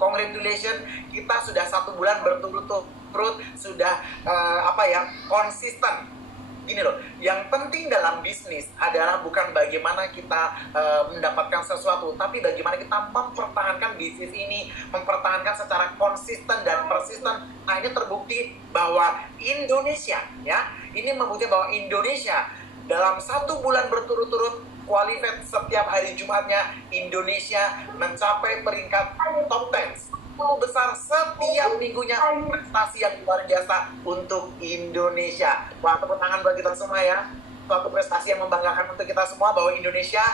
Congratulations, kita sudah 1 bulan berturut-turut sudah konsisten. Gini loh, yang penting dalam bisnis adalah bukan bagaimana kita mendapatkan sesuatu, tapi bagaimana kita mempertahankan bisnis ini, mempertahankan secara konsisten dan persisten. Nah, ini terbukti bahwa Indonesia, ya, ini membuktikan bahwa Indonesia dalam 1 bulan berturut-turut qualified setiap hari Jumatnya, Indonesia mencapai peringkat top 10 besar setiap minggunya, prestasi yang luar biasa untuk Indonesia. Wah, tepuk tangan buat kita semua ya. Suatu prestasi yang membanggakan untuk kita semua bahwa Indonesia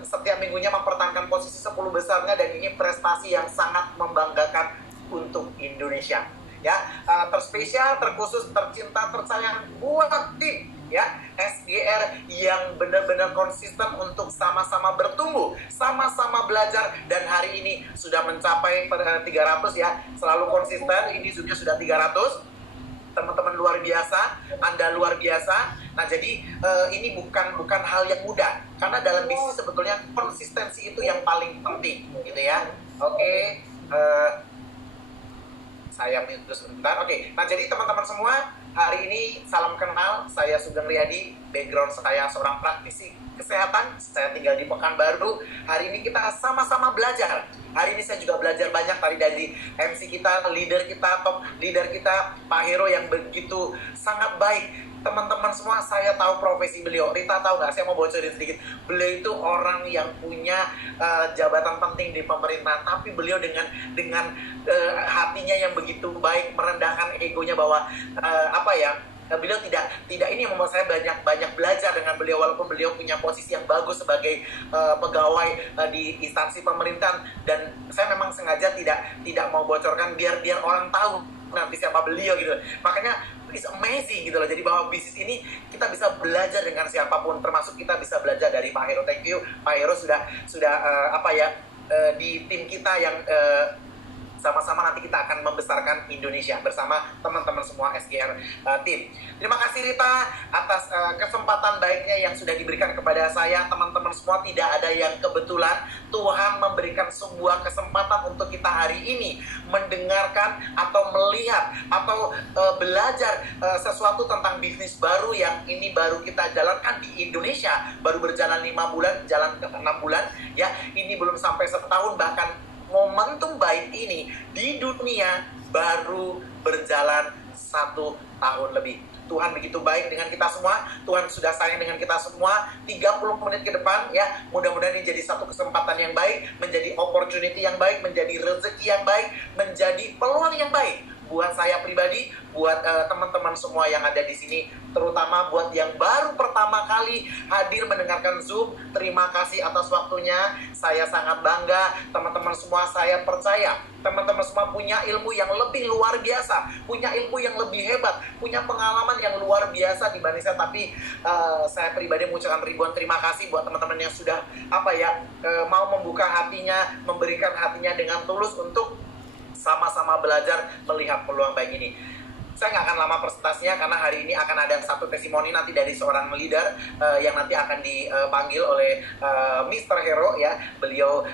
setiap minggunya mempertahankan posisi 10 besarnya, dan ini prestasi yang sangat membanggakan untuk Indonesia. Ya, terspesial, terkhusus, tercinta, tersayang buat tim ya SGR yang benar-benar konsisten untuk sama-sama bertumbuh, sama-sama belajar, dan hari ini sudah mencapai 300 ya, selalu konsisten. Ini sudah 300. Teman-teman luar biasa, Anda luar biasa. Nah, jadi ini bukan hal yang mudah, karena dalam bisnis sebetulnya konsistensi itu yang paling penting gitu ya. Oke, saya mute sebentar. Oke, nah jadi teman-teman semua, hari ini salam kenal, saya Sugeng Riyadi, background saya seorang praktisi kesehatan, saya tinggal di Pekanbaru. Hari ini kita sama-sama belajar. Hari ini saya juga belajar banyak tadi dari MC kita, leader kita, top leader kita, Pak Hero yang begitu sangat baik. Teman-teman semua, saya tahu profesi beliau. Rita tahu nggak? Saya mau bocorin sedikit. Beliau itu orang yang punya jabatan penting di pemerintah, tapi beliau dengan hatinya yang begitu baik, merendahkan egonya bahwa beliau tidak ini yang membuat saya banyak belajar dengan beliau, walaupun beliau punya posisi yang bagus sebagai pegawai di instansi pemerintahan, dan saya memang sengaja tidak mau bocorkan biar orang tahu nanti siapa beliau gitu. Makanya it's amazing gitu loh. Jadi bahwa bisnis ini kita bisa belajar dengan siapapun, termasuk kita bisa belajar dari Pak Hero. Thank you Pak Hero sudah di tim kita yang sama-sama nanti kita akan membesarkan Indonesia bersama teman-teman semua SGR tim. Terima kasih Rita atas kesempatan baiknya yang sudah diberikan kepada saya. Teman-teman semua, tidak ada yang kebetulan. Tuhan memberikan sebuah kesempatan untuk kita hari ini mendengarkan atau melihat atau belajar sesuatu tentang bisnis baru yang ini baru kita jalankan di Indonesia. Baru berjalan 5 bulan, jalan ke 6 bulan ya. Ini belum sampai setahun, bahkan momentum baik ini di dunia baru berjalan 1 tahun lebih. Tuhan begitu baik dengan kita semua. Tuhan sudah sayang dengan kita semua. 30 menit ke depan ya, mudah-mudahan ini jadi satu kesempatan yang baik, menjadi opportunity yang baik, menjadi rezeki yang baik, menjadi peluang yang baik buat saya pribadi, buat teman-teman semua yang ada di sini, terutama buat yang baru pertama kali hadir mendengarkan Zoom. Terima kasih atas waktunya. Saya sangat bangga, teman-teman semua. Saya percaya teman-teman semua punya ilmu yang lebih luar biasa, punya ilmu yang lebih hebat, punya pengalaman yang luar biasa dibanding saya. Tapi saya pribadi mengucapkan ribuan terima kasih buat teman-teman yang sudah mau membuka hatinya, memberikan hatinya dengan tulus untuk sama-sama belajar melihat peluang baik ini. Saya nggak akan lama presentasinya, karena hari ini akan ada satu testimoni nanti dari seorang leader yang nanti akan dipanggil oleh Mr. Hero ya. Beliau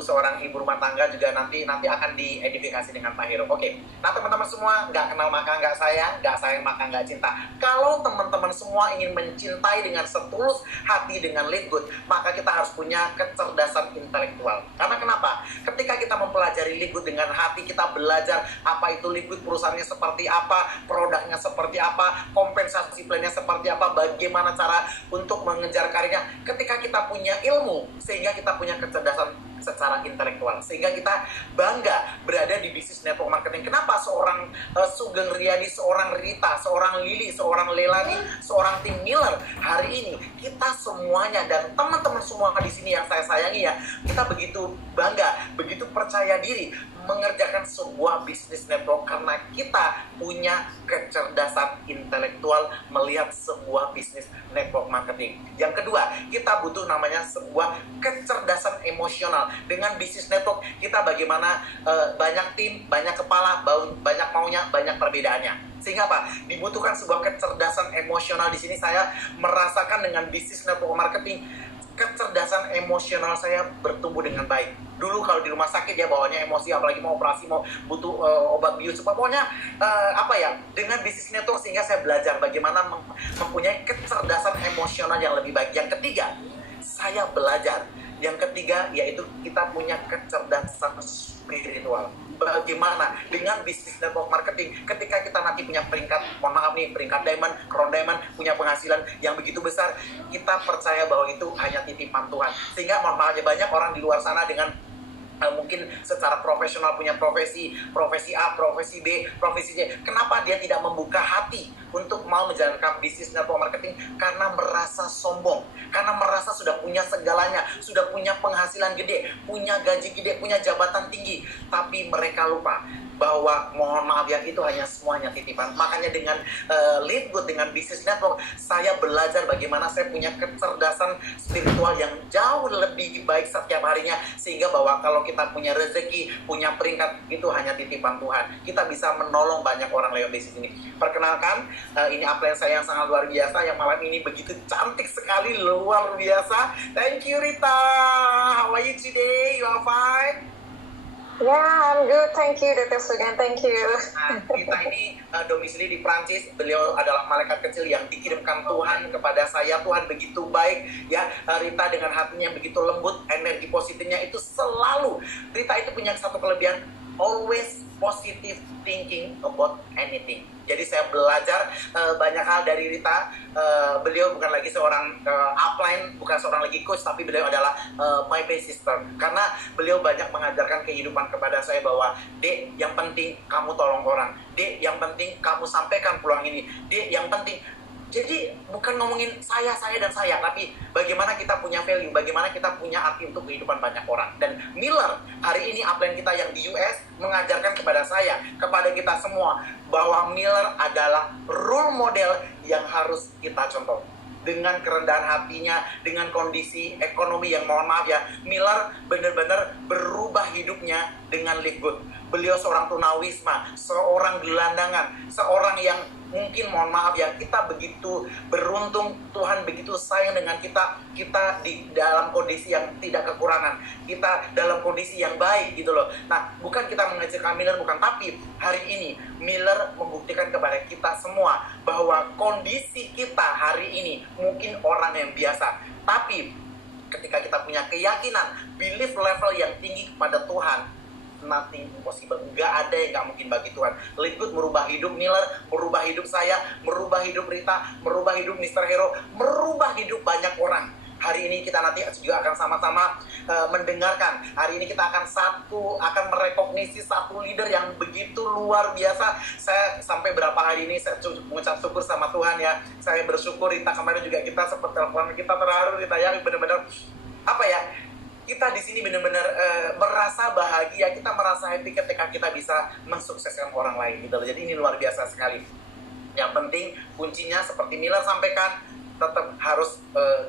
seorang ibu rumah tangga juga nanti akan diedifikasi dengan Pak Hero. Oke. Nah teman-teman semua, nggak kenal maka nggak sayang maka nggak cinta. Kalau teman-teman semua ingin mencintai dengan setulus hati dengan lead good, maka kita harus punya kecerdasan intelektual. Karena kenapa? Ketika kita mempelajari lead good dengan hati, kita belajar apa itu lead good, perusahaannya seperti apa, produknya seperti apa, kompensasi plannya seperti apa, bagaimana cara untuk mengejar karirnya. Ketika kita punya ilmu, sehingga kita punya kecerdasan secara intelektual, sehingga kita bangga berada di bisnis network marketing. Kenapa seorang Sugeng Riyadi, seorang Rita, seorang Lili, seorang Leilani, seorang Tim Miller hari ini, kita semuanya dan teman-teman semua di sini yang saya sayangi ya, kita begitu bangga, begitu percaya diri mengerjakan sebuah bisnis network karena kita punya kecerdasan intelektual melihat sebuah bisnis network marketing. Yang kedua, kita butuh namanya sebuah kecerdasan emosional. Dengan bisnis network kita bagaimana banyak tim, banyak kepala, banyak maunya, banyak perbedaannya. Sehingga apa? Dibutuhkan sebuah kecerdasan emosional. Di sini saya merasakan dengan bisnis network marketing kecerdasan emosional saya bertumbuh dengan baik. Dulu kalau di rumah sakit ya bawanya emosi, apalagi mau operasi, mau butuh obat bius, pokoknya dengan bisnis network sehingga saya belajar bagaimana mempunyai kecerdasan emosional yang lebih baik. Yang ketiga, saya belajar. Yang ketiga yaitu kita punya kecerdasan spiritual. Bagaimana dengan bisnis network marketing ketika kita nanti punya peringkat, mohon maaf nih, peringkat diamond, crown diamond, punya penghasilan yang begitu besar, kita percaya bahwa itu hanya titipan Tuhan. Sehingga mohon maaf, banyak orang di luar sana dengan mungkin secara profesional punya profesi A, profesi B, profesi C. Kenapa dia tidak membuka hati untuk mau menjalankan bisnis network marketing? Karena merasa sombong, karena merasa sudah punya segalanya, sudah punya penghasilan gede, punya gaji gede, punya jabatan tinggi, tapi mereka lupa bahwa mohon maaf ya, itu hanya semuanya titipan. Makanya dengan Live Good, dengan bisnis network, saya belajar bagaimana saya punya kecerdasan spiritual yang jauh lebih baik setiap harinya, sehingga bahwa kalau kita punya rezeki, punya peringkat, itu hanya titipan Tuhan. Kita bisa menolong banyak orang lewat bisnis ini. Perkenalkan, ini upline saya yang sangat luar biasa, yang malam ini begitu cantik sekali, luar biasa. Thank you Rita. How are you today? You are fine? Yeah, I'm good. Thank you, Dr. Sugan. Thank you. Nah, Rita ini domisili di Prancis. Beliau adalah malaikat kecil yang dikirimkan Tuhan kepada saya. Tuhan begitu baik, ya. Rita dengan hatinya yang begitu lembut, energi positifnya itu selalu. Rita itu punya satu kelebihan, always positive thinking about anything. Jadi saya belajar banyak hal dari Rita. Beliau bukan lagi seorang upline, bukan seorang lagi coach, tapi beliau adalah my best sister. Karena beliau banyak mengajarkan kehidupan kepada saya bahwa, Dek, yang penting kamu tolong orang. Dek, yang penting kamu sampaikan peluang ini. Dek, yang penting. Jadi bukan ngomongin saya, dan saya, tapi bagaimana kita punya value, bagaimana kita punya arti untuk kehidupan banyak orang. Dan Miller, hari ini upline kita yang di US, mengajarkan kepada saya, kepada kita semua, bahwa Miller adalah role model yang harus kita contoh. Dengan kerendahan hatinya, dengan kondisi ekonomi yang mohon maaf ya, Miller benar-benar berubah hidupnya dengan Live Good. Beliau seorang tunawisma, seorang gelandangan, seorang yang mungkin mohon maaf ya, kita begitu beruntung, Tuhan begitu sayang dengan kita di dalam kondisi yang tidak kekurangan, kita dalam kondisi yang baik gitu loh. Nah, bukan kita mengecilkan Miller, bukan, tapi hari ini Miller membuktikan kepada kita semua bahwa kondisi kita hari ini mungkin orang yang biasa, tapi ketika kita punya keyakinan, belief level yang tinggi kepada Tuhan, nothing impossible. Nggak ada yang nggak mungkin bagi Tuhan. Live Good merubah hidup Miller, merubah hidup saya, merubah hidup Rita, merubah hidup Mr. Hero, merubah hidup banyak orang. Hari ini kita nanti juga akan sama-sama mendengarkan. Hari ini kita akan merekognisi satu leader yang begitu luar biasa. Saya sampai berapa hari ini saya mengucap syukur sama Tuhan ya. Saya bersyukur. Rita kemarin juga kita sempat telepon, kita terharu, Rita ya, benar-benar apa ya? Kita di sini benar-benar merasa bahagia, kita merasa happy ketika kita bisa mensukseskan orang lain gitu loh. Jadi ini luar biasa sekali. Yang penting kuncinya seperti Miller sampaikan, tetap harus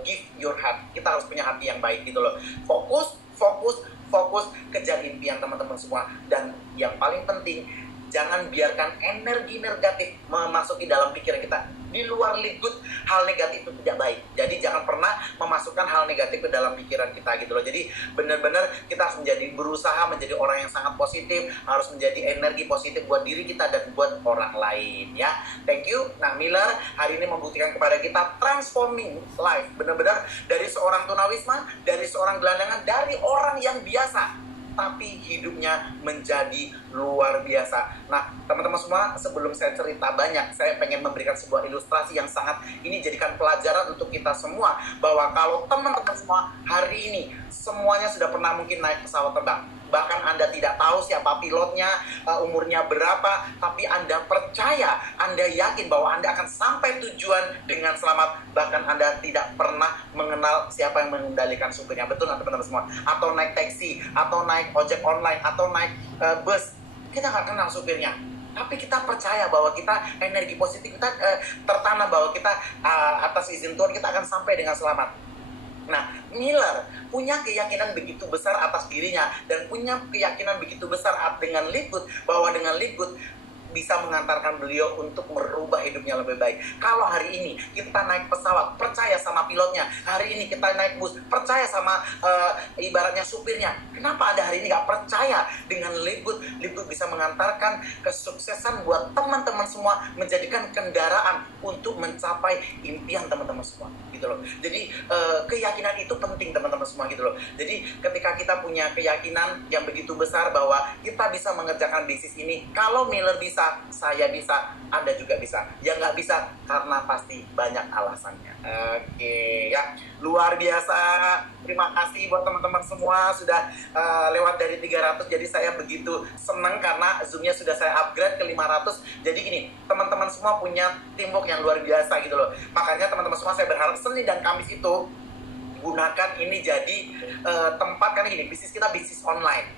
give your heart. Kita harus punya hati yang baik gitu loh. Fokus kejar impian teman-teman semua. Dan yang paling penting, jangan biarkan energi negatif memasuki dalam pikiran kita. Di luar Live Good, hal negatif itu tidak baik. Jadi jangan pernah memasukkan hal negatif ke dalam pikiran kita gitu loh. Jadi benar-benar kita harus berusaha menjadi orang yang sangat positif, harus menjadi energi positif buat diri kita dan buat orang lain ya. Thank you. Nah, Miller hari ini membuktikan kepada kita transforming life. Benar-benar dari seorang tunawisma, dari seorang gelandangan, dari orang yang biasa, tapi hidupnya menjadi luar biasa. Nah, teman-teman semua, sebelum saya cerita banyak, saya pengen memberikan sebuah ilustrasi yang sangat ini jadikan pelajaran untuk kita semua, bahwa kalau teman-teman semua hari ini semuanya sudah pernah mungkin naik pesawat terbang, bahkan Anda tidak tahu siapa pilotnya, umurnya berapa, tapi Anda percaya, Anda yakin bahwa Anda akan sampai tujuan dengan selamat, bahkan Anda tidak pernah mengenal siapa yang mengendalikan supirnya. Betul nggak teman-teman semua? Atau naik taksi, atau naik ojek online, atau naik bus, kita nggak kenal supirnya, tapi kita percaya bahwa kita energi positif kita tertanam bahwa kita atas izin Tuhan kita akan sampai dengan selamat. Nah, Miller punya keyakinan begitu besar atas dirinya dan punya keyakinan begitu besar dengan Live Good, bahwa dengan Live Good bisa mengantarkan beliau untuk merubah hidupnya lebih baik. Kalau hari ini kita naik pesawat, percaya sama pilotnya. Hari ini kita naik bus, percaya sama ibaratnya supirnya. Kenapa Anda hari ini nggak percaya dengan Leadgood? Leadgood bisa mengantarkan kesuksesan buat teman-teman semua, menjadikan kendaraan untuk mencapai impian teman-teman semua, gitu loh. Jadi keyakinan itu penting teman-teman semua, gitu loh. Jadi ketika kita punya keyakinan yang begitu besar bahwa kita bisa mengerjakan bisnis ini, kalau Miller bisa, saya bisa, Anda juga bisa. Yang nggak bisa karena pasti banyak alasannya. Oke, ya, luar biasa. Terima kasih buat teman-teman semua sudah lewat dari 300. Jadi saya begitu senang karena Zoom-nya sudah saya upgrade ke 500. Jadi gini, teman-teman semua punya teamwork yang luar biasa, gitu loh. Makanya teman-teman semua, saya berharap Senin dan Kamis itu gunakan ini jadi tempat, kan gini, bisnis kita bisnis online,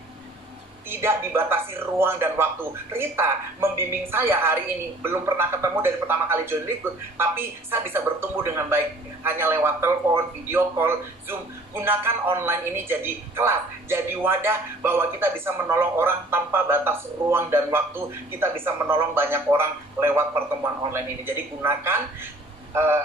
tidak dibatasi ruang dan waktu. Rita membimbing saya hari ini, belum pernah ketemu dari pertama kali join Leadgood, tapi saya bisa bertumbuh dengan baik hanya lewat telepon, video call, Zoom. Gunakan online ini jadi kelas, jadi wadah bahwa kita bisa menolong orang tanpa batas ruang dan waktu. Kita bisa menolong banyak orang lewat pertemuan online ini. Jadi gunakan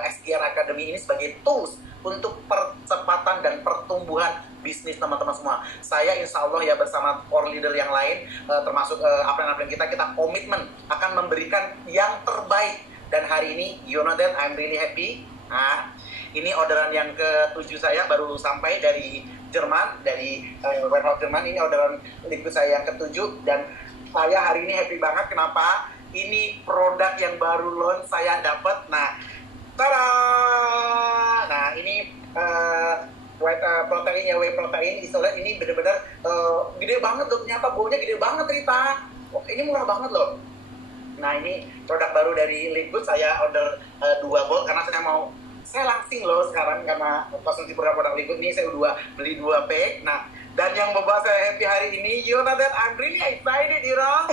SGR Academy ini sebagai tools untuk percepatan dan pertumbuhan bisnis teman-teman semua. Saya insya Allah ya bersama core leader yang lain, termasuk upline-upline kita komitmen akan memberikan yang terbaik. Dan hari ini, you know that I'm really happy. Nah, ini orderan yang ke-7 saya baru sampai dari Jerman, dari warehouse Jerman. Ini orderan Leadgood saya yang ke-7, dan saya hari ini happy banget. Kenapa? Ini produk yang baru launch saya dapat. Nah, tada! Nah, ini protein ya, whey protein isolate. Ini bener-bener gede banget loh, ternyata baunya gede banget, Rita. Oh, ini murah banget loh. Nah, ini produk baru dari Leadgood. Saya order 2 box karena saya langsing loh sekarang karena konsumsi produk Leadgood ini. Saya beli 2 pack. Nah, dan yang membuat saya happy hari ini, you know that I'm really excited, you know.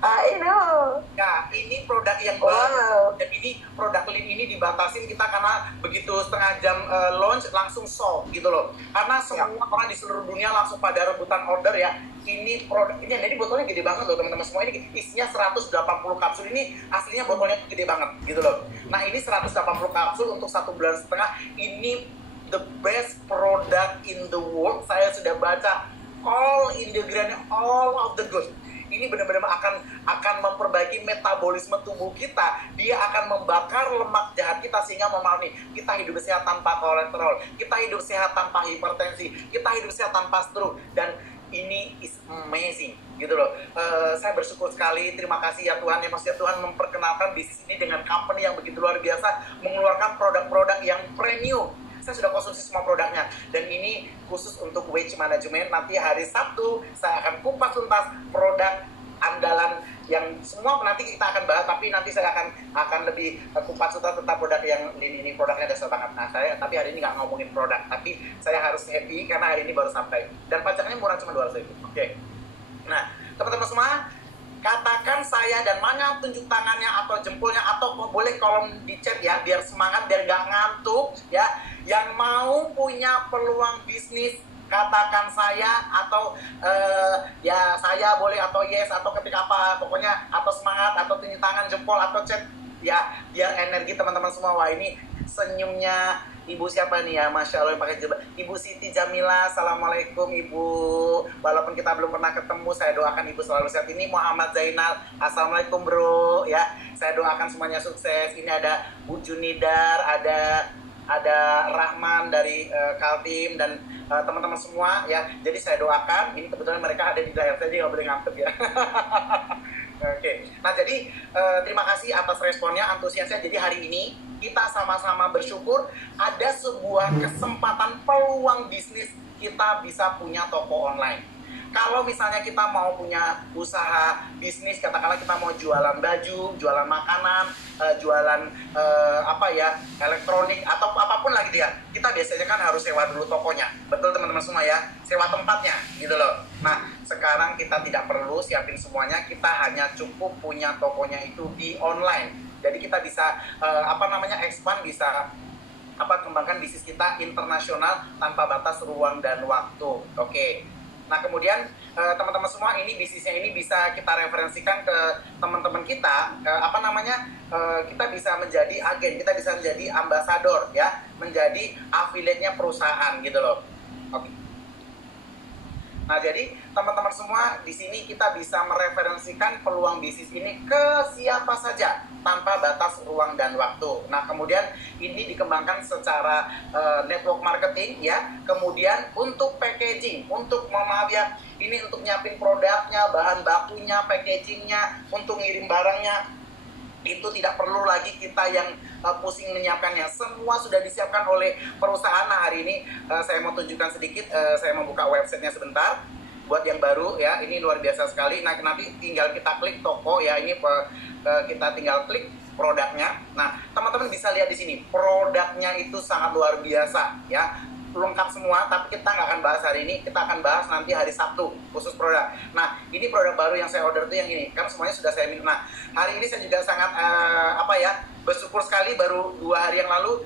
I know. Ya, ini produk yang baru. Dan ini produk Lean ini dibatasin kita karena begitu setengah jam launch langsung sold, gitu loh. Karena semua orang di seluruh dunia langsung pada rebutan order ya. Ini produk ini, jadi botolnya gede banget loh teman-teman semua. Ini isinya 180 kapsul. Ini aslinya botolnya gede banget, gitu loh. Nah, ini 180 kapsul untuk 1,5 bulan. Ini the best product in the world. Saya sudah baca all ingredient, all of the good. Ini benar-benar akan memperbaiki metabolisme tubuh kita. Dia akan membakar lemak jahat kita sehingga memenuhi kita hidup sehat tanpa kolesterol, kita hidup sehat tanpa hipertensi, kita hidup sehat tanpa stroke. Dan ini is amazing, gitu loh. Saya bersyukur sekali, terima kasih ya Tuhan, ya maksudnya Tuhan memperkenalkan bisnis ini dengan company yang begitu luar biasa, mengeluarkan produk-produk yang premium. Saya sudah konsumsi semua produknya, dan ini khusus untuk weight management. Nanti hari Sabtu saya akan kupas tuntas produk andalan yang semua nanti kita akan bahas, tapi nanti saya akan lebih kupas tuntas tentang produk yang ini produknya dasar banget. Nah, saya tapi hari ini nggak ngomongin produk, tapi saya harus happy karena hari ini baru sampai dan pajaknya murah, cuma 200.000. Oke. Nah, teman-teman semua, katakan saya dan mana tunjuk tangannya atau jempolnya, atau boleh kolom di chat ya, biar semangat, biar nggak ngantuk ya. Yang mau punya peluang bisnis, katakan saya, atau ya saya boleh, atau yes, atau ketika apa, pokoknya atau semangat, atau tunjuk tangan, jempol, atau chat ya, biar energi teman-teman semua. Wah, ini senyumnya Ibu siapa nih ya, Masya Allah, yang pakai jilbab. Ibu Siti Jamila, Assalamualaikum Ibu. Walaupun kita belum pernah ketemu, saya doakan Ibu selalu sehat. Ini Muhammad Zainal, Assalamualaikum bro. Ya, saya doakan semuanya sukses. Ini ada Bu Junidar, ada Rahman dari Kaltim, dan teman-teman semua ya. Jadi saya doakan, ini kebetulan mereka ada di daerah, jadi nggak boleh ngantuk ya. Oke. Nah, jadi terima kasih atas responnya, antusiasnya. Jadi hari ini kita sama-sama bersyukur ada sebuah kesempatan peluang bisnis, kita bisa punya toko online. Kalau misalnya kita mau punya usaha bisnis, katakanlah kita mau jualan baju, jualan makanan, jualan elektronik atau apapun lagi dia, kita biasanya kan harus sewa dulu tokonya. Betul teman-teman semua ya, sewa tempatnya gitu loh. Nah, sekarang kita tidak perlu siapin semuanya, kita hanya cukup punya tokonya itu di online. Jadi kita bisa expand, bisa kembangkan bisnis kita internasional tanpa batas ruang dan waktu. Oke. Nah, kemudian teman-teman semua, ini bisnisnya ini bisa kita referensikan ke teman-teman kita, kita bisa menjadi agen, kita bisa menjadi ambasador ya, menjadi affiliate-nya perusahaan gitu loh. Oke. Nah, jadi teman-teman semua, di sini kita bisa mereferensikan peluang bisnis ini ke siapa saja tanpa batas ruang dan waktu. Nah, kemudian ini dikembangkan secara network marketing ya. Kemudian untuk packaging, untuk ini untuk nyiapin produknya, bahan bakunya, packagingnya, untuk ngirim barangnya, itu tidak perlu lagi kita yang pusing menyiapkannya. Semua sudah disiapkan oleh perusahaan. Nah, hari ini saya mau tunjukkan sedikit, saya membuka websitenya sebentar buat yang baru ya. Ini luar biasa sekali. Nah, nanti tinggal kita klik toko ya, ini kita tinggal klik produknya. Nah, teman-teman bisa lihat di sini produknya itu sangat luar biasa ya, lengkap semua. Tapi kita nggak akan bahas hari ini, kita akan bahas nanti hari Sabtu khusus produk. Nah, ini produk baru yang saya order tuh yang ini, kan semuanya sudah saya minum. Nah, hari ini saya juga sangat bersyukur sekali, baru 2 hari yang lalu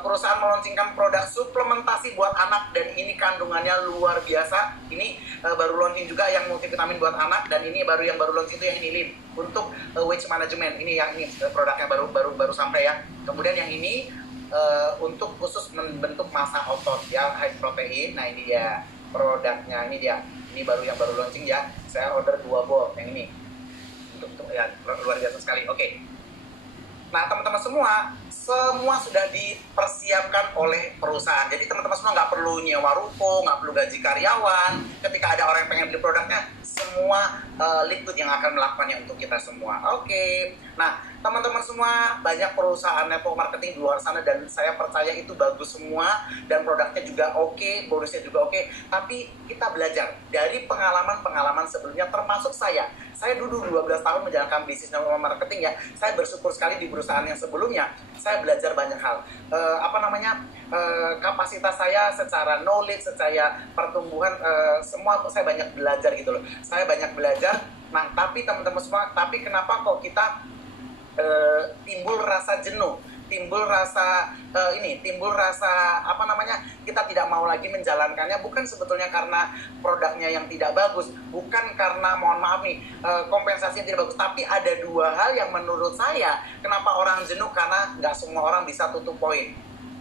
perusahaan meluncurkan produk suplementasi buat anak, dan ini kandungannya luar biasa. Ini baru launching juga yang multivitamin buat anak, dan ini yang baru launching itu yang ini Lean untuk weight management. Ini yang ini produknya baru sampai ya. Kemudian yang ini untuk khusus membentuk massa otot ya, high protein. Nah, ini dia produknya, ini dia. Ini yang baru launching ya. Saya order 2 box yang ini. Untuk ya, luar biasa sekali. Oke. Nah, teman-teman semua sudah dipersiapkan oleh perusahaan. Jadi teman-teman semua nggak perlu nyewa ruko, nggak perlu gaji karyawan. Ketika ada orang yang pengen beli produknya, semua Liquid yang akan melakukannya untuk kita semua. Oke. Nah, teman-teman semua, banyak perusahaan network marketing di luar sana, dan saya percaya itu bagus semua, dan produknya juga oke, bonusnya juga oke. Tapi kita belajar dari pengalaman-pengalaman sebelumnya, termasuk saya dulu 12 tahun menjalankan bisnis network marketing ya. Saya bersyukur sekali di perusahaan yang sebelumnya, saya belajar banyak hal. Kapasitas saya secara knowledge, secara pertumbuhan, semua saya banyak belajar gitu loh. Saya banyak belajar. Nah, tapi teman-teman semua, tapi kenapa kok kita timbul rasa jenuh, timbul rasa kita tidak mau lagi menjalankannya? Bukan sebetulnya karena produknya yang tidak bagus, bukan karena, mohon maaf nih, kompensasinya tidak bagus, tapi ada 2 hal yang menurut saya kenapa orang jenuh, karena nggak semua orang bisa tutup poin.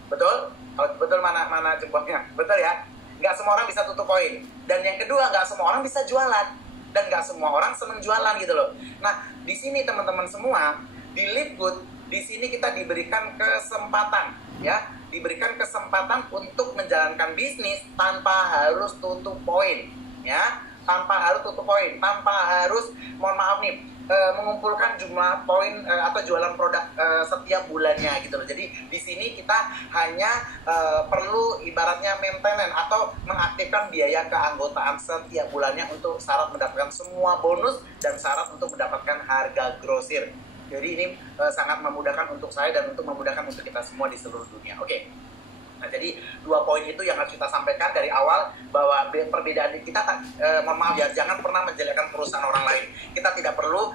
Betul? Kalau betul, mana jempolnya? Betul ya? Nggak semua orang bisa tutup poin. Dan yang kedua, nggak semua orang bisa jualan, dan nggak semua orang senang jualan gitu loh. Nah, di sini teman-teman semua, di Liquid, di sini kita diberikan kesempatan ya, diberikan kesempatan untuk menjalankan bisnis tanpa harus tutup poin ya, tanpa harus mohon maaf nih, mengumpulkan jumlah poin atau jualan produk setiap bulannya gitu loh. Jadi di sini kita hanya perlu ibaratnya maintenance atau mengaktifkan biaya keanggotaan setiap bulannya untuk syarat mendapatkan semua bonus dan syarat untuk mendapatkan harga grosir. Jadi ini sangat memudahkan untuk saya dan untuk memudahkan untuk kita semua di seluruh dunia. Oke. Nah, jadi 2 poin itu yang harus kita sampaikan dari awal, bahwa perbedaan kita, mohon maaf ya, jangan pernah menjelekkan perusahaan orang lain. Kita tidak perlu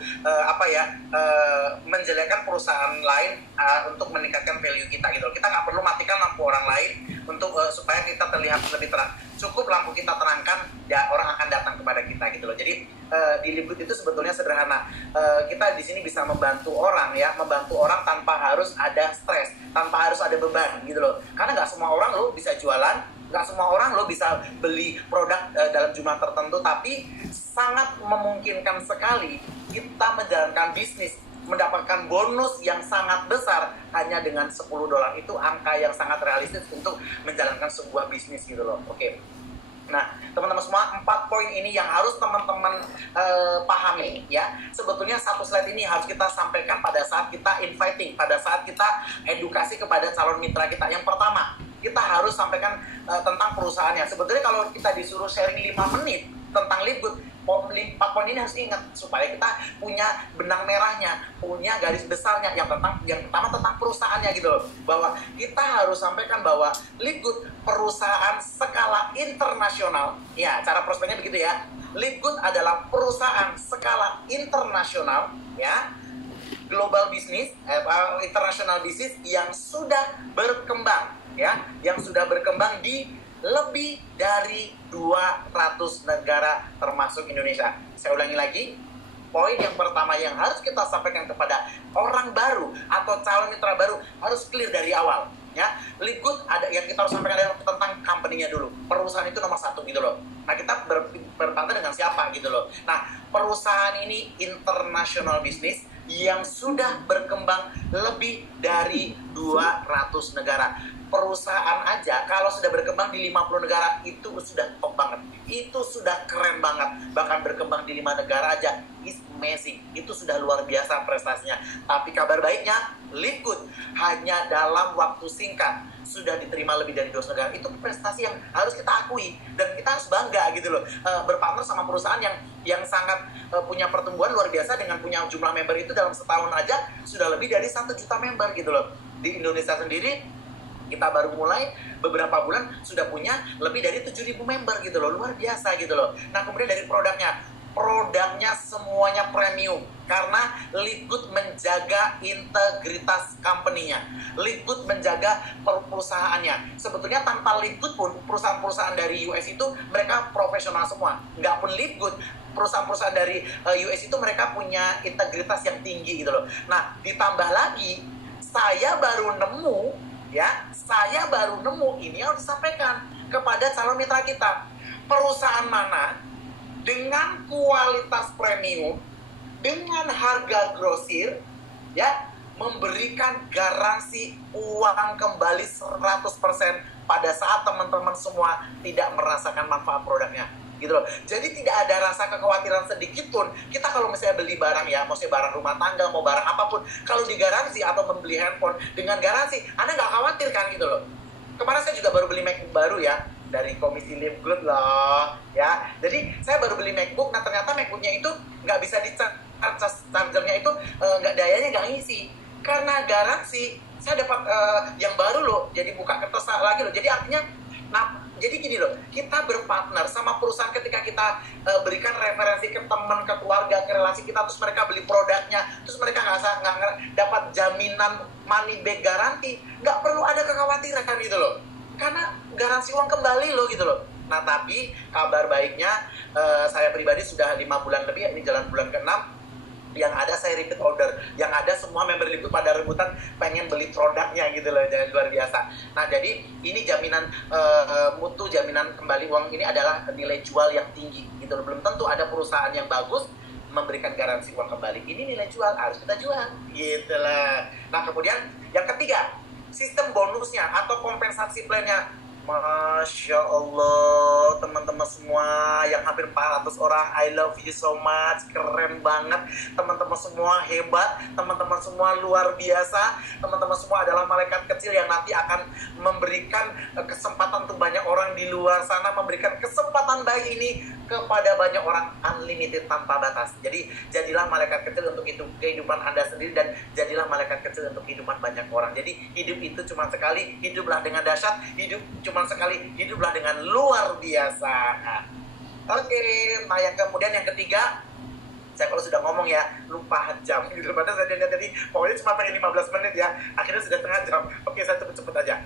menjelekkan perusahaan lain untuk meningkatkan value kita gitu. Kita nggak perlu matikan lampu orang lain untuk supaya kita terlihat lebih terang. Cukup lampu kita terangkan, ya orang akan datang kepada kita gitu loh. Jadi di Liquid itu sebetulnya sederhana. Kita di sini bisa membantu orang ya, membantu orang tanpa harus ada stres, tanpa harus ada beban gitu loh. Karena nggak semua orang lo bisa jualan, nggak semua orang lo bisa beli produk dalam jumlah tertentu, tapi sangat memungkinkan sekali kita menjalankan bisnis, mendapatkan bonus yang sangat besar hanya dengan $10. Itu angka yang sangat realistis untuk menjalankan sebuah bisnis gitu loh. Oke. Nah, teman-teman semua, 4 poin ini yang harus teman-teman pahami ya. Sebetulnya satu slide ini harus kita sampaikan pada saat kita inviting, pada saat kita edukasi kepada calon mitra kita. Yang pertama, kita harus sampaikan tentang perusahaannya. Sebetulnya kalau kita disuruh sharing 5 menit tentang Liquid, 4 poin ini harus ingat supaya kita punya benang merahnya, punya garis besarnya. Yang pertama tentang perusahaannya gitu loh. Bahwa kita harus sampaikan bahwa Liquid perusahaan skala internasional. Ya, cara prospeknya begitu ya. Liquid adalah perusahaan skala internasional ya. Global business, international business yang sudah berkembang ya, yang sudah berkembang di lebih dari 200 negara termasuk Indonesia. Saya ulangi lagi, poin yang pertama yang harus kita sampaikan kepada orang baru atau calon mitra baru harus clear dari awal. Ya, Leadgood ada yang kita harus sampaikan adalah tentang company-nya dulu. Perusahaan itu nomor satu gitu loh. Nah, kita berpartner dengan siapa gitu loh. Nah, perusahaan ini international business yang sudah berkembang lebih dari 200 negara. Perusahaan aja kalau sudah berkembang di 50 negara itu sudah top banget. Itu sudah keren banget. Bahkan berkembang di 5 negara aja is amazing. Itu sudah luar biasa prestasinya. Tapi kabar baiknya, Leadgood hanya dalam waktu singkat sudah diterima lebih dari 200 negara. Itu prestasi yang harus kita akui dan kita harus bangga gitu loh. Berpartner sama perusahaan yang sangat punya pertumbuhan luar biasa dengan punya jumlah member itu dalam setahun aja sudah lebih dari 1 juta member gitu loh. Di Indonesia sendiri kita baru mulai beberapa bulan sudah punya lebih dari 7.000 member gitu loh, luar biasa gitu loh. Nah, kemudian dari produknya semuanya premium karena Leadgood menjaga integritas company-nya. Leadgood menjaga perusahaannya. Sebetulnya tanpa Leadgood pun perusahaan-perusahaan dari US itu mereka profesional semua. Nggak pun Leadgood, perusahaan-perusahaan dari US itu mereka punya integritas yang tinggi gitu loh. Nah, ditambah lagi saya baru nemu ini harus disampaikan kepada calon mitra kita. Perusahaan mana dengan kualitas premium, dengan harga grosir, ya, memberikan garansi uang kembali 100% pada saat teman-teman semua tidak merasakan manfaat produknya. Gitu loh. Jadi tidak ada rasa kekhawatiran sedikit pun. Kita kalau misalnya beli barang ya, maksudnya barang rumah tangga, mau barang apapun, kalau digaransi atau membeli handphone dengan garansi, Anda nggak khawatir kan gitu loh. Kemarin saya juga baru beli MacBook baru ya, dari komisi Leadgood loh ya. Jadi saya baru beli MacBook, nah ternyata MacBooknya itu nggak bisa chargernya itu dayanya nggak ngisi. Karena garansi, saya dapat yang baru loh, jadi buka kertas lagi loh. Jadi artinya, jadi gini loh, kita berpartner sama perusahaan ketika kita berikan referensi ke teman, ke keluarga, ke relasi kita, terus mereka beli produknya, terus mereka nggak dapat jaminan money back garanti, nggak perlu ada kekhawatiran kan gitu loh, karena garansi uang kembali loh gitu loh. Nah, tapi kabar baiknya saya pribadi sudah 5 bulan lebih, ini jalan bulan ke-6, yang ada saya repeat order, yang ada semua member Leadgood pada rebutan pengen beli produknya gitu loh, dan luar biasa. Nah, jadi ini jaminan mutu, jaminan kembali uang ini adalah nilai jual yang tinggi gitu loh. Belum tentu ada perusahaan yang bagus memberikan garansi uang kembali. Ini nilai jual, harus kita jual gitu lah. Nah, kemudian yang ketiga, sistem bonusnya atau kompensasi plannya. Masya Allah, teman-teman semua yang hampir 400 orang, I love you so much, keren banget. Teman-teman semua hebat, teman-teman semua luar biasa. Teman-teman semua adalah malaikat kecil yang nanti akan memberikan kesempatan untuk banyak orang di luar sana, memberikan kesempatan baik ini kepada banyak orang, unlimited, tanpa batas. Jadi jadilah malaikat kecil untuk kehidupan Anda sendiri, dan jadilah malaikat kecil untuk kehidupan banyak orang. Jadi hidup itu cuma sekali, hiduplah dengan dahsyat, hidup cuma sekali, hiduplah dengan luar biasa. Oke, nah yang kemudian yang ketiga, saya kalau sudah ngomong ya lupa jam gitu. Padahal saya lihat tadi pokoknya cuma pengen 15 menit ya, akhirnya sudah setengah jam. Oke, saya cepet-cepet aja.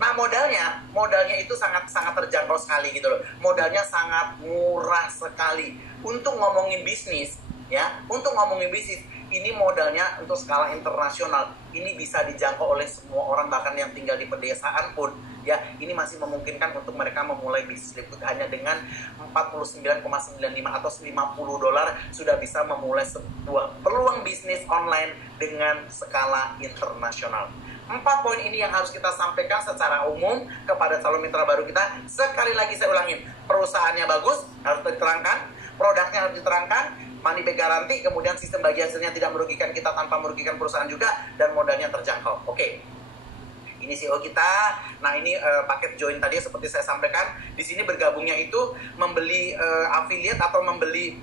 Nah, modalnya itu sangat terjangkau sekali gitu loh. Modalnya sangat murah sekali untuk ngomongin bisnis ya. Untuk ngomongin bisnis ini modalnya untuk skala internasional. Ini bisa dijangkau oleh semua orang, bahkan yang tinggal di pedesaan pun ya. Ini masih memungkinkan untuk mereka memulai bisnis Leadgood hanya dengan 49,95 atau $50 sudah bisa memulai sebuah peluang bisnis online dengan skala internasional. 4 poin ini yang harus kita sampaikan secara umum kepada calon mitra baru kita. Sekali lagi saya ulangin, perusahaannya bagus, harus diterangkan, produknya harus diterangkan, money back garanti, kemudian sistem bagi hasilnya tidak merugikan kita tanpa merugikan perusahaan juga, dan modalnya terjangkau. Oke. Ini CEO kita. Nah, ini paket join tadi seperti saya sampaikan. Di sini bergabungnya itu membeli affiliate atau membeli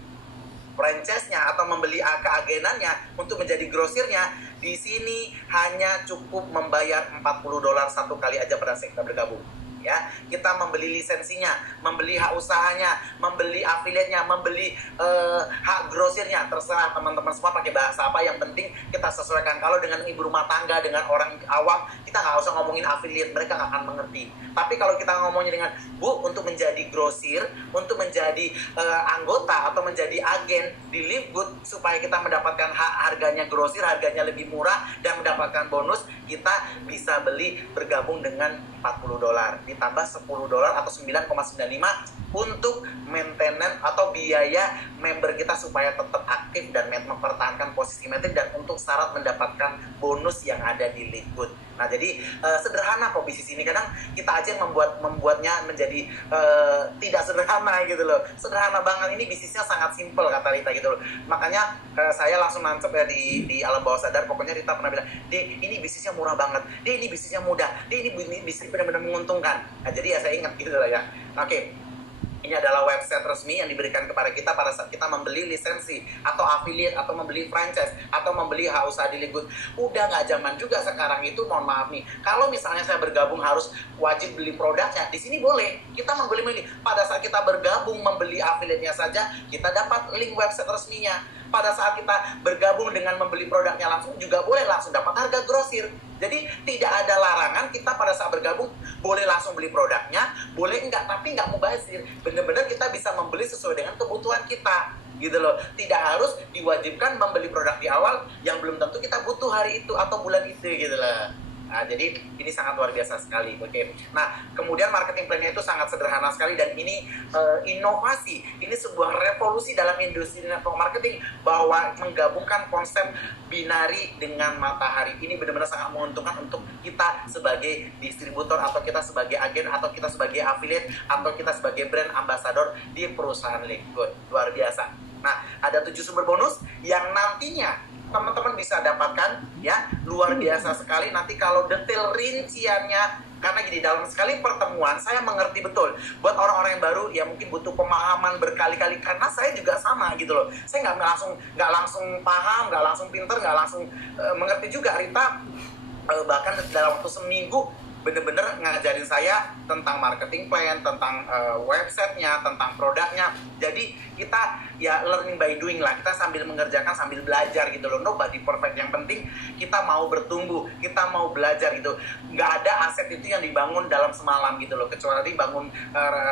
franchise-nya atau membeli keagenannya untuk menjadi grosirnya. Di sini hanya cukup membayar $40 satu kali aja pada saat kita bergabung. ya. Kita membeli lisensinya, membeli hak usahanya, membeli affiliate-nya, membeli hak grosirnya. Terserah teman-teman semua pakai bahasa apa, yang penting kita sesuaikan. Kalau dengan ibu rumah tangga, dengan orang awam, kita nggak usah ngomongin affiliate, mereka nggak akan mengerti. Tapi kalau kita ngomongnya dengan, Bu, untuk menjadi grosir, untuk menjadi anggota atau menjadi agen di Livegood, supaya kita mendapatkan hak harganya grosir, harganya lebih murah, dan mendapatkan bonus, kita bisa beli bergabung dengan $40 ditambah $10 atau 9,95 untuk maintenance atau biaya member kita supaya tetap aktif dan mempertahankan posisi metric, dan untuk syarat mendapatkan bonus yang ada di Livegood. Nah, jadi sederhana kok bisnis ini. Kadang kita aja yang membuatnya menjadi tidak sederhana gitu loh. Sederhana banget, ini bisnisnya sangat simple kata Rita gitu loh. Makanya saya langsung nancep ya di alam bawah sadar. Pokoknya Rita pernah bilang, "Dek, ini bisnisnya murah banget. Dek, ini bisnisnya mudah. Dek, ini bisnis benar-benar menguntungkan." Nah, jadi ya saya ingat gitu lah ya. Oke. Ini adalah website resmi yang diberikan kepada kita pada saat kita membeli lisensi atau affiliate atau membeli franchise atau membeli hak usaha di Livegood. Udah nggak zaman juga sekarang itu, mohon maaf nih. Kalau misalnya saya bergabung harus wajib beli produknya, di sini boleh. Kita membeli. Pada saat kita bergabung membeli affiliate-nya saja, kita dapat link website resminya. Pada saat kita bergabung dengan membeli produknya langsung, juga boleh langsung dapat harga grosir. Jadi tidak ada larangan kita pada saat bergabung boleh langsung beli produknya, boleh enggak, tapi enggak mubazir. Benar-benar kita bisa membeli sesuai dengan kebutuhan kita, gitu loh. Tidak harus diwajibkan membeli produk di awal yang belum tentu kita butuh hari itu atau bulan itu, gitu loh. Nah, jadi ini sangat luar biasa sekali. Oke. Nah, kemudian marketing plan-nya itu sangat sederhana sekali, dan ini inovasi. Ini sebuah revolusi dalam industri network marketing, bahwa menggabungkan konsep binari dengan matahari. Ini benar-benar sangat menguntungkan untuk kita sebagai distributor, atau kita sebagai agen, atau kita sebagai affiliate, atau kita sebagai brand ambassador di perusahaan Livegood. Luar biasa. Nah, ada 7 sumber bonus yang nantinya teman-teman bisa dapatkan ya, luar biasa sekali. Nanti kalau detail rinciannya, karena gini, dalam sekali pertemuan saya mengerti betul. Buat orang-orang yang baru ya mungkin butuh pemahaman berkali-kali, karena saya juga sama gitu loh. Saya nggak langsung paham, nggak langsung pinter, nggak langsung mengerti juga. Rita bahkan dalam waktu seminggu bener-bener ngajarin saya tentang marketing plan, tentang websitenya, tentang produknya. Jadi kita ya learning by doing lah. Kita sambil mengerjakan, sambil belajar gitu loh. Nobody perfect. Yang penting kita mau bertumbuh, kita mau belajar gitu. Nggak ada aset itu yang dibangun dalam semalam gitu loh. Kecuali bangun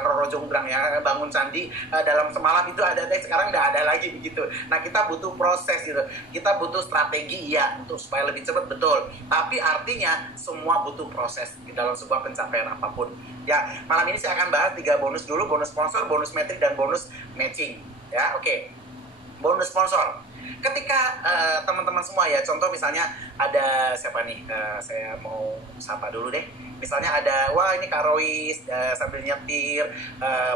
Roro Jonggrang ya, bangun candi dalam semalam itu ada, sekarang nggak ada lagi begitu. Nah, kita butuh proses gitu. Kita butuh strategi ya, untuk supaya lebih cepat, betul. Tapi artinya semua butuh proses di dalam sebuah pencapaian apapun. Ya, malam ini saya akan bahas 3 bonus dulu, bonus sponsor, bonus metrik, dan bonus matching. Ya, oke. Bonus sponsor. Ketika teman-teman semua ya, contoh misalnya ada siapa nih, saya mau sapa dulu deh. Misalnya ada, wah ini Kak Rois sambil nyetir,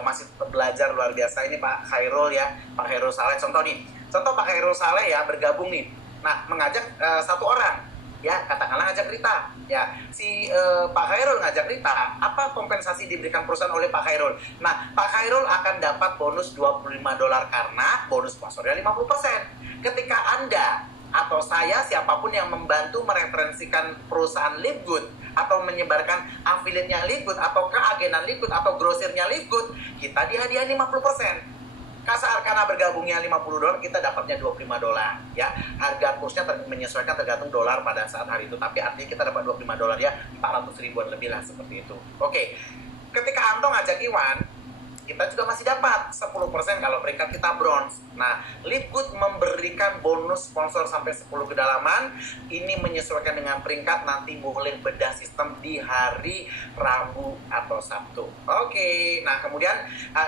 masih belajar luar biasa. Ini Pak Khairul ya, Pak Khairul Saleh. Contoh nih, contoh Pak Khairul Saleh ya bergabung nih. Nah, mengajak 1 orang. Ya, katakanlah ngajak Rita. Ya, si Pak Khairul ngajak Rita. Apa kompensasi diberikan perusahaan oleh Pak Khairul? Nah, Pak Khairul akan dapat bonus $25 karena bonus sponsornya 50%. Ketika Anda atau saya, siapapun yang membantu mereferensikan perusahaan Livegood atau menyebarkan affiliate-nya Livegood atau keagenan Livegood atau grosirnya Livegood, kita dihadiahin 50%. Kasar, karena bergabungnya $50, kita dapatnya $25 ya. Harga kursnya menyesuaikan tergantung dolar pada saat hari itu, tapi artinya kita dapat $25 ya, 400 ribuan lebih lah, seperti itu. Oke. Ketika Anto ngajak Iwan, kita juga masih dapat 10% kalau peringkat kita bronze. Nah, Livegood memberikan bonus sponsor sampai 10 kedalaman. Ini menyesuaikan dengan peringkat, nanti boleh bedah sistem di hari Rabu atau Sabtu. Oke, nah kemudian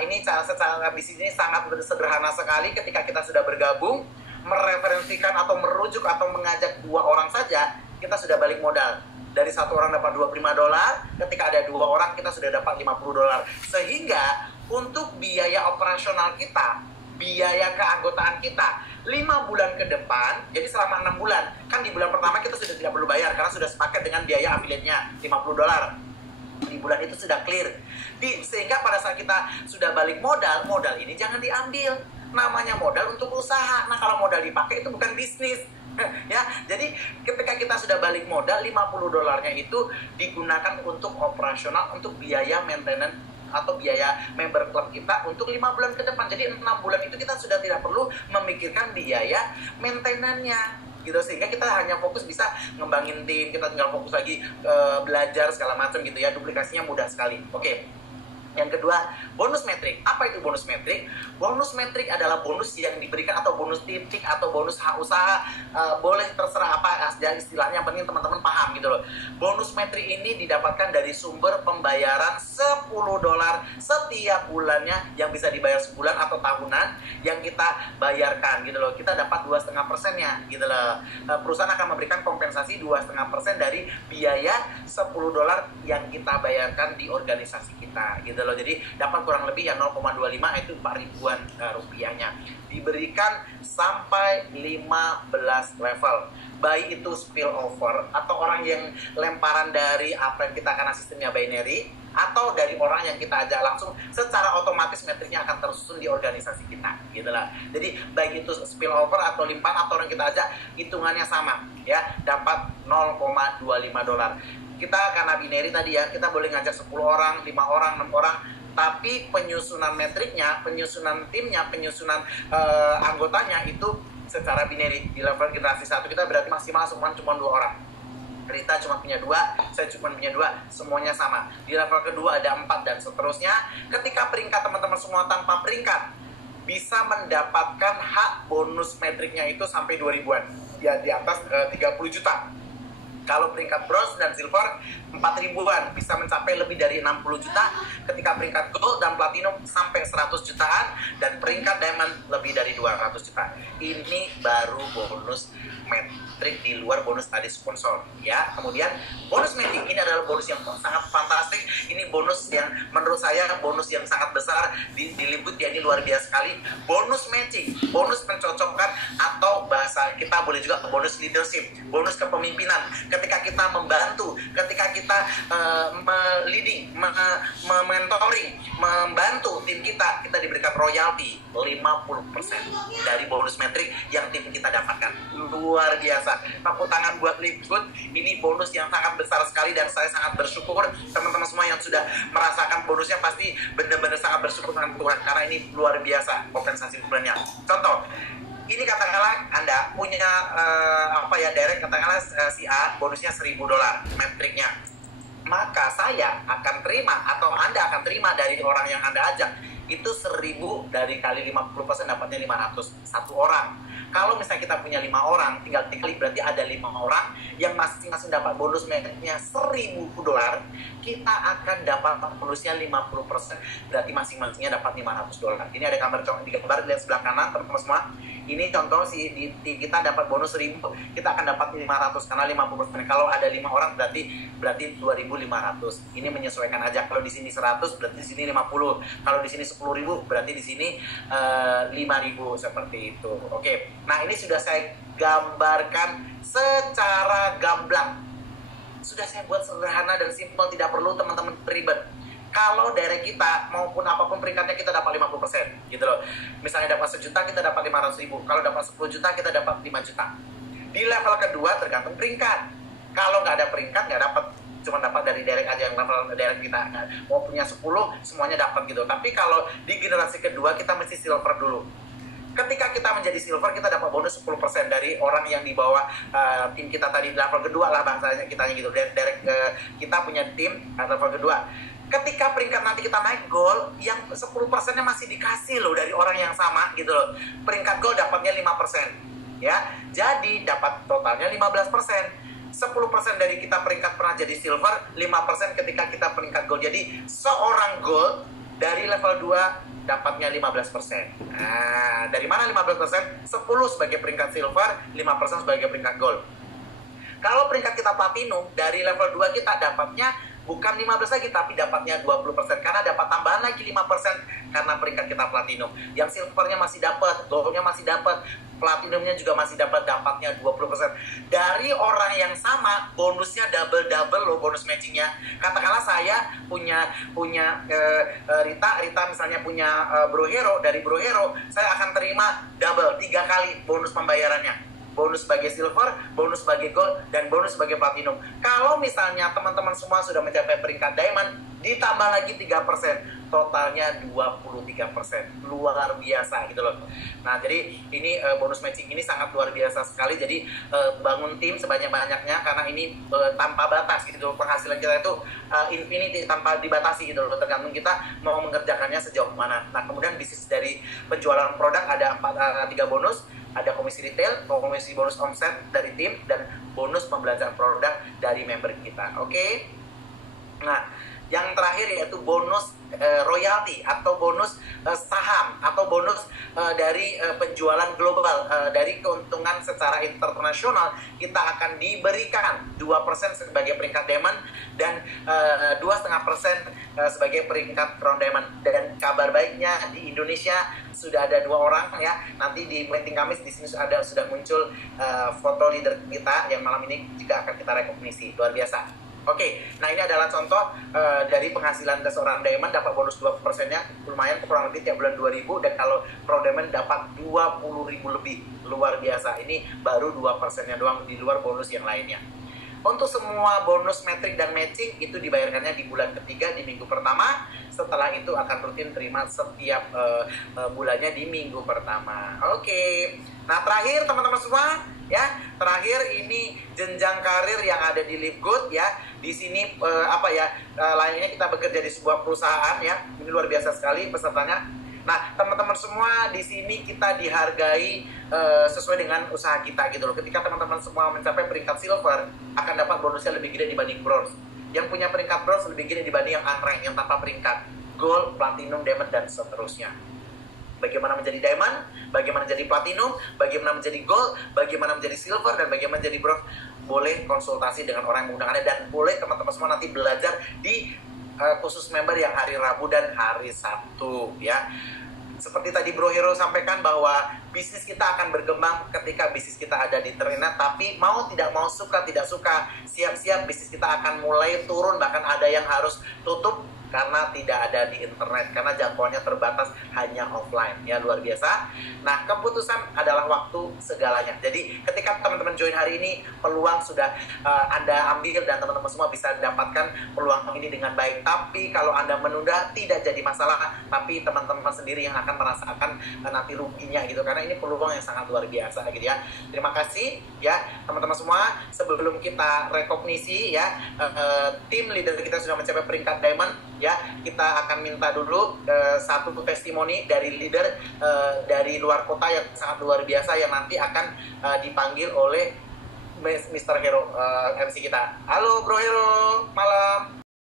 ini secara bisnis ini sangat sederhana sekali. Ketika kita sudah bergabung, mereferensikan atau merujuk atau mengajak 2 orang saja, kita sudah balik modal. Dari 1 orang dapat $25, ketika ada 2 orang kita sudah dapat $50. Sehingga untuk biaya operasional kita, biaya keanggotaan kita 5 bulan ke depan, jadi selama 6 bulan, kan di bulan pertama kita sudah tidak perlu bayar karena sudah sepakat dengan biaya affiliate-nya $50. Di bulan itu sudah clear. Sehingga pada saat kita sudah balik modal ini jangan diambil. Namanya modal untuk usaha. Nah, kalau modal dipakai itu bukan bisnis. Ya, jadi ketika kita sudah balik modal, 50 dolarnya itu digunakan untuk operasional, untuk biaya maintenance atau biaya member club kita untuk 5 bulan ke depan. Jadi 6 bulan itu kita sudah tidak perlu memikirkan biaya maintenance-nya gitu, sehingga kita hanya fokus bisa ngembangin tim, kita tinggal fokus lagi belajar segala macam gitu ya. Duplikasinya mudah sekali. Oke. Yang kedua, bonus metrik. Apa itu bonus metrik? Bonus metrik adalah bonus yang diberikan, atau bonus titik, atau bonus hak usaha, boleh terserah apa dan istilahnya, yang penting teman-teman paham gitu loh. Bonus metrik ini didapatkan dari sumber pembayaran 10 dolar setiap bulannya, yang bisa dibayar sebulan atau tahunan, yang kita bayarkan gitu loh. Kita dapat 2,5%-nya gitu loh. Perusahaan akan memberikan kompensasi 2,5% dari biaya 10 dolar yang kita bayarkan di organisasi kita gitu loh. Jadi dapat kurang lebih ya 0,25, itu 4 ribuan rupiahnya. Diberikan sampai 15 level. Baik itu spillover, atau orang yang lemparan dari apa yang kita karena sistemnya binary, atau dari orang yang kita ajak langsung, secara otomatis metriknya akan tersusun di organisasi kita gitu lah. Jadi baik itu spillover atau limpahan atau orang kita ajak, hitungannya sama ya, dapat 0,25 dolar. Kita karena binary tadi ya, kita boleh ngajak 10 orang, 5 orang, 6 orang, tapi penyusunan metriknya, penyusunan timnya, penyusunan anggotanya itu secara binary. Di level generasi 1 kita berarti maksimal cuma 2 orang. Rita cuma punya 2, saya cuma punya 2, semuanya sama. Di level kedua ada 4 dan seterusnya. Ketika peringkat teman-teman semua tanpa peringkat bisa mendapatkan hak bonus metriknya itu sampai 2 ribuan, ya di atas 30 juta. Kalau peringkat bronze dan silver 4 ribuan, bisa mencapai lebih dari 60 juta. Ketika peringkat gold dan platinum sampai 100 jutaan, dan peringkat diamond lebih dari 200 juta. Ini baru bonus metrik di luar bonus tadi sponsor ya. Kemudian bonus meeting ini adalah bonus yang sangat fantastik. Ini bonus yang menurut saya bonus yang sangat besar di Limbud ya, ini luar biasa sekali. Bonus matching, bonus pencocokkan, atau bahasa kita boleh juga bonus leadership, bonus kepemimpinan. Ketika kita membantu, ketika kita leading, mentoring, membantu tim kita diberikan royalti 50% dari bonus metrik yang tim kita dapatkan. Luar biasa. Tepuk tangan buat Limbud. Ini bonus yang sangat besar sekali, dan saya sangat bersyukur. Teman-teman semua yang sudah merasakan bonusnya pasti benar-benar sangat bersyukur dengan Tuhan, karena ini luar biasa kompensasi bulannya. Contoh, ini katakanlah Anda punya direct, katakanlah si A bonusnya 1.000 dolar metriknya, maka saya akan terima, atau Anda akan terima dari orang yang Anda ajak itu 1.000 dari kali 50% dapatnya 500 satu orang. Kalau misalnya kita punya 5 orang, tinggal dikali, berarti ada 5 orang yang masing-masing dapat bonus metriknya 1.000 dolar, kita akan dapat bonusnya 50%, berarti masing-masingnya dapat 500 dolar. Ini ada gambar, di gambar di sebelah kanan teman-teman semua. Ini contoh kita dapat bonus 1.000, kita akan dapat 500 karena 50%. Kalau ada 5 orang berarti 2.500. Ini menyesuaikan aja. Kalau di sini 100 berarti di sini 50. Kalau di sini 10.000 berarti di sini 5.000, seperti itu. Oke. Nah, ini sudah saya gambarkan secara gamblang. Sudah saya buat sederhana dan simpel, tidak perlu teman-teman ribet. Kalau dari kita maupun apapun peringkatnya kita dapat 50% gitu loh. Misalnya dapat 1 juta kita dapat 500.000. Kalau dapat 10 juta kita dapat 5 juta. Di level kedua tergantung peringkat. Kalau nggak ada peringkat nggak dapat, cuma dapat dari direct aja, yang level direct kita mau punya 10 semuanya dapat gitu. Tapi kalau di generasi kedua kita mesti silver dulu. Ketika kita menjadi silver, kita dapat bonus 10% dari orang yang di bawah tim kita tadi, level kedua lah bahasanya kitanya gitu. Direct kita punya tim level kedua. Ketika peringkat nanti kita naik gold, yang 10%-nya masih dikasih loh dari orang yang sama gitu loh. Peringkat gold dapatnya 5%. Ya, jadi dapat totalnya 15%. 10% dari kita peringkat pernah jadi silver, 5% ketika kita peringkat gold. Jadi seorang gold dari level 2 dapatnya 15%. Nah, dari mana 15%? 10 sebagai peringkat silver, 5% sebagai peringkat gold. Kalau peringkat kita platinum, dari level 2 kita dapatnya bukan 15 lagi, tapi dapatnya 20%. Karena dapat tambahan lagi 5% karena peringkat kita platinum. Yang silvernya masih dapat, goldnya masih dapat, platinumnya juga masih dapatnya 20%. Dari orang yang sama, bonusnya double loh bonus matchingnya. Katakanlah saya punya Rita misalnya punya Bro Hero, dari Bro Hero saya akan terima double 3 kali bonus pembayarannya. bonus sebagai silver, bonus sebagai gold, dan bonus sebagai platinum. Kalau misalnya teman-teman semua sudah mencapai peringkat diamond, ditambah lagi 3%, totalnya 23%. Luar biasa gitu loh. Nah, jadi ini bonus matching ini sangat luar biasa sekali. Jadi bangun tim sebanyak-banyaknya karena ini tanpa batas gitu. Penghasilan kita itu infinity, tanpa dibatasi gitu loh. Tergantung kita mau mengerjakannya sejauh mana. Nah, kemudian bisnis dari penjualan produk ada 3 bonus. Ada komisi retail, komisi bonus omset dari tim, dan bonus pembelajaran produk dari member kita. Oke? Nah, yang terakhir yaitu bonus royalty atau bonus saham atau bonus dari penjualan global, dari keuntungan secara internasional. Kita akan diberikan 2% sebagai peringkat diamond dan 2,5% sebagai peringkat crown diamond. Dan kabar baiknya di Indonesia sudah ada 2 orang ya. Nanti di meeting Kamis di sini sudah muncul foto leader kita yang malam ini juga akan kita rekognisi. Luar biasa. Oke, nah ini adalah contoh dari penghasilan seorang diamond dapat bonus 2%-nya, lumayan, kurang lebih tiap bulan 2.000, dan kalau pro diamond dapat 20.000 lebih. Luar biasa. Ini baru 2%-nya doang di luar bonus yang lainnya. Untuk semua bonus metrik dan matching itu dibayarkannya di bulan ketiga di minggu pertama. Setelah itu akan rutin terima setiap bulannya di minggu pertama. Oke. Nah, terakhir teman-teman semua ya, terakhir ini jenjang karir yang ada di Live Good ya. Di sini lainnya kita bekerja di sebuah perusahaan ya. Ini luar biasa sekali pesertanya. Nah, teman-teman semua di sini kita dihargai sesuai dengan usaha kita gitu loh. Ketika teman-teman semua mencapai peringkat silver, akan dapat bonusnya lebih gede dibanding bronze. Yang punya peringkat bronze lebih gede dibanding yang unranked, yang tanpa peringkat gold, platinum, diamond, dan seterusnya. Bagaimana menjadi diamond, bagaimana menjadi platinum, bagaimana menjadi gold, bagaimana menjadi silver, dan bagaimana menjadi bronze. Boleh konsultasi dengan orang yang menggunakannya, dan boleh teman-teman semua nanti belajar di khusus member yang hari Rabu dan hari Sabtu ya. Seperti tadi Bro Hero sampaikan bahwa bisnis kita akan berkembang ketika bisnis kita ada di internet, tapi mau tidak mau, suka tidak suka, siap-siap bisnis kita akan mulai turun, bahkan ada yang harus tutup karena tidak ada di internet, karena jangkauannya terbatas, hanya offline ya. Luar biasa. Nah, keputusan adalah waktu segalanya. Jadi ketika teman-teman join hari ini, peluang sudah Anda ambil dan teman-teman semua bisa dapatkan peluang ini dengan baik. Tapi kalau Anda menunda, tidak jadi masalah, tapi teman-teman sendiri yang akan merasakan nanti ruginya gitu, karena ini peluang yang sangat luar biasa gitu ya. Terima kasih ya teman-teman semua. Sebelum kita rekognisi ya, tim leader kita sudah mencapai peringkat diamond ya, kita akan minta dulu satu testimoni dari leader dari luar kota yang sangat luar biasa, yang nanti akan dipanggil oleh Mr. Hero, MC kita. Halo Bro Hero, malam.